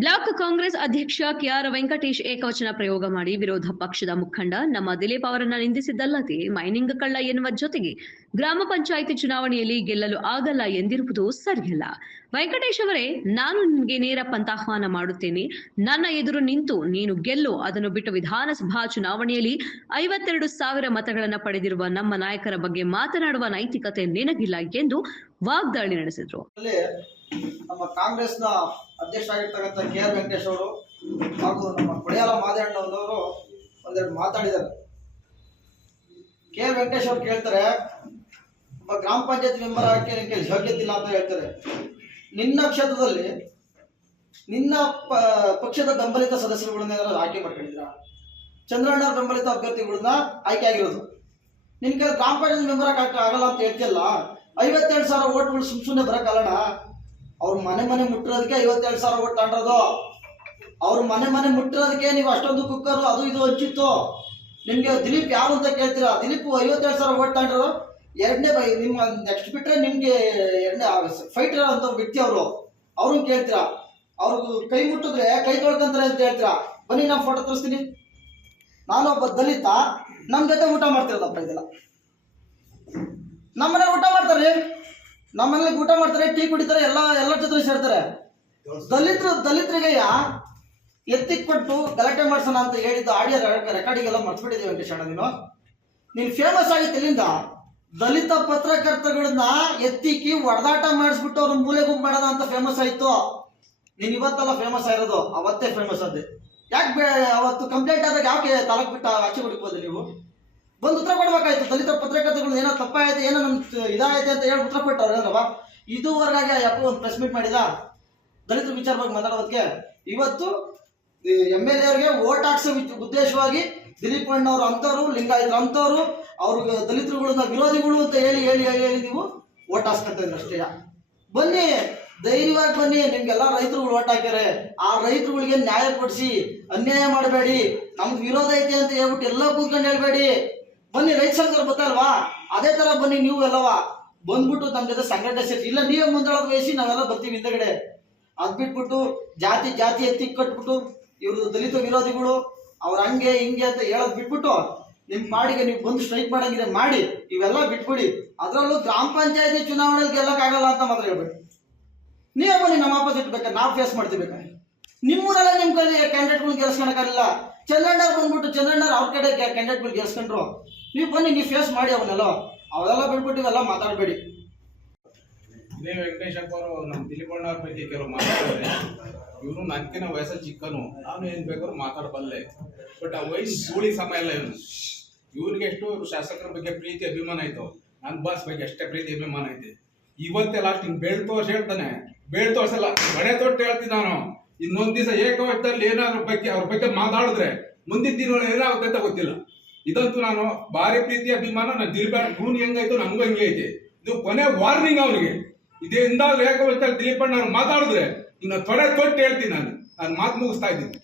Block Congress ಅಧ್ಯಕ್ಷ K R Venkatesh ಏಕವಚನ ಪ್ರಯೋಗ ಮಾಡಿ ವಿರೋಧ ಪಕ್ಷದ ಮುಖಂಡ ನಮ್ಮ ದಿಲೀಪ್ ಅವರನ್ನ ನಿಂದಿಸಿದ್ದಲ್ಲದೆ ಮೈನಿಂಗ್ ಕಳ್ಳ ಎನ್ನುವ ಜೊತೆಗೆ ಗ್ರಾಮ ಪಂಚಾಯಿತಿ ಚುನಾವಣೆಯಲ್ಲಿ ಗೆಲ್ಲಲು ಆಗಲ್ಲ ಎಂದಿರುವುದು ಸರಿಯಲ್ಲ. ವೆಂಕಟೇಶ್ ಅವರೇ, ನಾನು ನಿಮಗೆ ನೇರ ಪಂಥಾಹ್ವಾನ ಮಾಡುತ್ತೇನೆ. ನನ್ನ ಎದುರು ನಿಂತು ನೀನು ಗೆಲ್ಲು. ಅದನ್ನು ಬಿಟ್ಟು ವಿಧಾನಸಭಾ ಚುನಾವಣೆಯಲ್ಲಿ 52,000 ಮತಗಳನ್ನು ಪಡೆದಿರುವ ನಮ್ಮ ನಾಯಕರ ಬಗ್ಗೆ ಮಾತನಾಡುವ ನೈತಿಕತೆ ನಿನಗಿಲ್ಲ ಎಂದು ವಾಗ್ದಾಳಿ ನಡೆಸಿದರು. ನಮ್ಮ ಕಾಂಗ್ರೆಸ್ನ ಅಧ್ಯಕ್ಷರಾಗಿರ್ತಕ್ಕಂಥ ಕೆಆರ್ ವೆಂಕಟೇಶ್ ಅವರು ಹಾಗೂ ನಮ್ಮ ಕೊಡಿಯಾಲ ಮಾದೇಣ್ಣವರು ಒಂದೆರಡು ಮಾತಾಡಿದ್ದಾರೆ. ಕೆಆರ್ ವೆಂಕಟೇಶ್ ಅವರು ಕೇಳ್ತಾರೆ, ಒಬ್ಬ ಗ್ರಾಮ ಪಂಚಾಯತ್ ಮೆಂಬರ್ ಆಗಕ್ಕೆ ನಿಮಗೆ ಯೋಗ್ಯತೆ ಇಲ್ಲ ಅಂತ ಹೇಳ್ತಾರೆ. ನಿನ್ನ ಕ್ಷೇತ್ರದಲ್ಲಿ ನಿನ್ನ ಪಕ್ಷದ ಬೆಂಬಲಿತ ಸದಸ್ಯರುಗಳನ್ನ ಆಯ್ಕೆ ಮಾಡ್ಕೊಂಡಿದ್ರ, ಚಂದ್ರಣ್ಣ ಬೆಂಬಲಿತ ಅಭ್ಯರ್ಥಿಗಳನ್ನ ಆಯ್ಕೆ ಆಗಿರೋದು. ನಿನ್ಗೆ ಗ್ರಾಮ ಪಂಚಾಯತ್ ಮೆಂಬರ್ ಆಗಲ್ಲ ಅಂತ ಹೇಳ್ತಿಯಲ್ಲ, 52,000 ಓಟ್ಗಳು ಸುಮ್ಮನೆ ಬರಕ್ಕಲ್ಲ. ಅವ್ರ ಮನೆ ಮುಟ್ಟಿರೋದಕ್ಕೆ 52,000 ಓಟ್ ತಗೊಂಡ್ರದು. ಅವ್ರ ಮನೆ ಮುಟ್ಟಿರೋದಕ್ಕೆ ನೀವು ಅಷ್ಟೊಂದು ಕುಕ್ಕರು ಅದು ಇದು ಹಂಚಿತ್ತು. ನಿಮ್ಗೆ ದಿಲೀಪ್ ಯಾರು ಅಂತ ಕೇಳ್ತೀರಾ? ದಿಲೀಪ್ 52,000 ಓಟ್ ತಗೊಂಡ್ರು. ಎರಡನೇ ನಿಮ್ಮ ನೆಕ್ಸ್ಟ್ ಬಿಟ್ರೆ ನಿಮ್ಗೆ ಎರಡನೇ ಫೈಟರ್ ಅಂತ ವ್ಯಕ್ತಿ ಅವ್ರನ್ನ ಕೇಳ್ತೀರಾ? ಅವ್ರಿಗೂ ಕೈ ಮುಟ್ಟಿದ್ರೆ ಕೈ ತೊಳ್ಕೊಂತಾರೆ ಅಂತ ಹೇಳ್ತೀರಾ? ಬನ್ನಿ ನಾನು ಫೋಟೋ ತೋರಿಸ್ತೀನಿ. ನಾನೊಬ್ಬ ದಲಿತ, ನಮ್ಮ ಜೊತೆ ಊಟ ಮಾಡ್ತಿರೋದಪ್ಪ. ಇದೆಲ್ಲ ನಮ್ಮನೆ ಊಟ ಮಾಡ್ತಾರೆ, ನಮ್ಮನೇಲಿ ಊಟ ಮಾಡ್ತಾರೆ, ಟೀ ಕುಡಿತಾರೆ, ಎಲ್ಲರ ಜೊತೆ ಸೇರ್ತಾರೆ. ದಲಿತರಿಗೆ ಎತ್ತಿಕ್ ಕೊಟ್ಟು ಗಲಾಟೆ ಮಾಡ್ಸೋಣ ಅಂತ ಹೇಳಿದ್ದು ಆಡಿಯೋ ರೆಕಾರ್ಡಿಂಗ್ ಎಲ್ಲ ಮರ್ತ್ಬಿಟ್ಟಿದ್ದೀವಿ ವೆಂಕಟೇಶ್ ಅಣ್ಣ. ನೀನು ಫೇಮಸ್ ಆಗಿತ್ತು ಇಲ್ಲಿಂದ. ದಲಿತ ಪತ್ರಕರ್ತಗಳನ್ನ ಎತ್ತಿಕ್ಕಿ ಹೊಡೆದಾಟ ಮಾಡಿಸ್ಬಿಟ್ಟು ಅವ್ರ ಮೂಲೆ ಗುಂಪು ಮಾಡೋಣ ಅಂತ ಫೇಮಸ್ ಆಯ್ತು. ನೀನು ಇವತ್ತೆಲ್ಲ ಫೇಮಸ್ ಆಗಿರೋದು, ಅವತ್ತೇ ಫೇಮಸ್ ಆದೆ. ಯಾಕೆ ಅವತ್ತು ಕಂಪ್ಲೇಂಟ್ ಆದಾಗ ಯಾಕೆ ತಾಲೂಕು ಬಿಟ್ಟು ಆಚೆ ಹುಡುಕ್ಬೋದು? ನೀವು ಬಂದು ಉತ್ತರ ಕೊಡ್ಬೇಕಾಯ್ತು. ದಲಿತ ಪತ್ರಕರ್ತಗಳು ಏನೋ ತಪ್ಪಾಯ್ತು, ಏನೋ ನಮ್ ಇದಾಯ್ತು ಅಂತ ಹೇಳಿ ಉತ್ತರ ಕೊಟ್ಟವ್ರು ಏನವ? ಇದುವರೆಗಾಗಿ ಯಾಕೋ ಒಂದು ಪ್ರೆಸ್ ಮೀಟ್ ಮಾಡಿದ ದಲಿತರ ವಿಚಾರವಾಗಿ ಮಾತಾಡೋದಕ್ಕೆ. ಇವತ್ತು MLA ಅವರಿಗೆ ಓಟ್ ಹಾಕ್ಸೋ ಉದ್ದೇಶವಾಗಿ ದಿಲೀಪ್ ಅಣ್ಣವ್ರು ಅಂತವ್ರು, ಲಿಂಗಾಯತರು ಅಂತವ್ರು, ಅವ್ರಿಗೆ ದಲಿತರುಗಳನ್ನ ವಿರೋಧಿಗಳು ಅಂತ ಹೇಳಿ ನೀವು ಓಟ್ ಹಾಕ್ಸ್ಕೊತಾ ಇದ್ರು ಅಷ್ಟೇ. ಬನ್ನಿ, ಧೈರ್ಯವಾಗಿ ಬನ್ನಿ. ನಿಮ್ಗೆಲ್ಲ ರೈತರುಗಳು ಓಟ್ ಹಾಕ್ಯಾರೆ. ಆ ರೈತರುಗಳಿಗೆ ನ್ಯಾಯ ಕೊಡಿಸಿ, ಅನ್ಯಾಯ ಮಾಡಬೇಡಿ. ನಮ್ಗೆ ವಿರೋಧ ಐತೆ ಅಂತ ಹೇಳ್ಬಿಟ್ಟು ಎಲ್ಲ ಕೂತ್ಕೊಂಡು ಹೇಳ್ಬೇಡಿ. ಬನ್ನಿ, ರೈತ ಸಂಘದವ್ರು ಗೊತ್ತಲ್ವಾ? ಅದೇ ತರ ಬನ್ನಿ ನೀವು ಎಲ್ಲವಾ ಬಂದ್ಬಿಟ್ಟು ನಮ್ಮ ಜೊತೆ ಸಂಘಟನೆ ಸೇರಿಸಿ. ಇಲ್ಲ ನೀವೇ ಮುಂದಾಳೋದು ವಹಿಸಿ, ನಾವೆಲ್ಲ ಬರ್ತೀವಿ ಹಿಂದಗಡೆ. ಅದ್ ಬಿಟ್ಬಿಟ್ಟು ಜಾತಿ ಎತ್ತಿ ಕಟ್ಬಿಟ್ಟು ಇವರು ದಲಿತ ವಿರೋಧಿಗಳು ಅವ್ರ ಹಂಗೆ ಹಿಂಗೆ ಅಂತ ಹೇಳೋದ್ ಬಿಟ್ಬಿಟ್ಟು ನಿಮ್ ಪಾಡಿಗೆ ನೀವು ಬಂದು ಸ್ಟ್ರೈಕ್ ಮಾಡಂಗಿದೆ ಮಾಡಿ, ಇವೆಲ್ಲ ಬಿಟ್ಬಿಡಿ. ಅದರಲ್ಲೂ ಗ್ರಾಮ ಪಂಚಾಯತಿ ಚುನಾವಣೆಗೆ ಗೆಲ್ಲಕ್ಕಾಗಲ್ಲ ಅಂತ ಮಾತ್ರ ಹೇಳ್ಬೇಡಿ. ನೀವೇ ಬನ್ನಿ, ನಮ್ಮ ಆಪೋಸಿಟ್ ಬೇಕಾದ್ರೆ ನಾವು ಫೇಸ್ ಮಾಡ್ತೀವಿ. ಬೇಕಾದ್ರೆ ನಿಮ್ಮೂರೆಲ್ಲ ನಿಮ್ ಕಡೆ ಕ್ಯಾಂಡಿಡೇಟ್ಗಳು ಗೆಲ್ಸ್ಕೊಳಕ್ಕಾಗಲಿಲ್ಲ. ಚಂದ್ರಣ್ಣವ್ರು ಬಂದ್ಬಿಟ್ಟು ಚಂದ್ರಣ್ಣವ್ರು ಅವ್ರ ಕಡೆ ಕ್ಯಾಂಡಿಡೇಟ್ಗಳು ಗೆಲ್ಸ್ಕೊಂಡ್ರು. ನೀವು ಬನ್ನಿ, ನೀವು ಫೇಸ್ ಮಾಡಿ ಅವನ್ನೆಲ್ಲ. ಅವೆಲ್ಲ ಬಿಟ್ಬಿಟ್ಟು ಇವೆಲ್ಲ ಮಾತಾಡಬೇಡಿ. ಇದೇ ವೆಂಕಟೇಶಪ್ಪ ಅವರು ನಮ್ಮ ದಿಲೀಪ್ ಅಣ್ಣವ್ರ ಬಗ್ಗೆ ಕೆಲವು ಮಾತಾಡಿದ್ರೆ, ಇವನು ನನಗಿನ ವಯಸ್ಸಲ್ಲಿ ಚಿಕ್ಕನು, ನಾನು ಏನು ಬೇಕಾದ್ರೂ ಮಾತಾಡಬಲ್ಲೆ. ಬಟ್ ಆ ವಯಸ್ಸು ಧೂಳಿ ಸಮಯ ಎಲ್ಲ ಇವ್ರಿಗೆ ಎಷ್ಟು ಶಾಸಕರ ಬಗ್ಗೆ ಪ್ರೀತಿ ಅಭಿಮಾನ ಆಯ್ತು, ನನ್ನ ಬಾಸ್ ಬಗ್ಗೆ ಅಷ್ಟೇ ಪ್ರೀತಿ ಅಭಿಮಾನ ಐತೆ. ಇವತ್ತೇ ಲಾಸ್ಟ್ ಹಿಂಗೆ ಬೆಳ್ ತೋರ್ಸಿ ಹೇಳ್ತಾನೆ, ಬೆಳ್ ತೋರ್ಸಲ್ಲ ಬಡೆ ತೊಟ್ಟು ಹೇಳ್ತೀನಿ ನಾನು. ಇನ್ನೊಂದು ದಿವಸ ಏಕವಚನದಲ್ಲಿ ಏನಾದ್ರು ಅವ್ರ ಬಗ್ಗೆ ಮಾತಾಡಿದ್ರೆ ಮುಂದಿನ ದಿನ ಏನಾಗುತ್ತೆ ಅಂತ ಗೊತ್ತಿಲ್ಲ. ಇದಂತೂ ನಾನು ಭಾರಿ ಪ್ರೀತಿ ಅಭಿಮಾನ. ನಾನು ದಿಲೀಪ್ ಗುಣ ಹೆಂಗಾಯ್ತು ನಮಗೂ ಹಂಗೆ ಐತೆ. ಇದು ಕೊನೆ ವಾರ್ನಿಂಗ್ ಅವನಿಗೆ. ಇದೇ ಇಂದಾಗಲೂ ಏಕವಚನದಲ್ಲಿ ದಿಲೀಪ್ ಅಣ್ಣ ಮಾತಾಡಿದ್ರೆ ಇನ್ನು ತೊಟ್ಟು ಹೇಳ್ತೀನಿ. ನಾನು ಮಾತು ಮುಗಿಸ್ತಾ ಇದ್ದೀನಿ.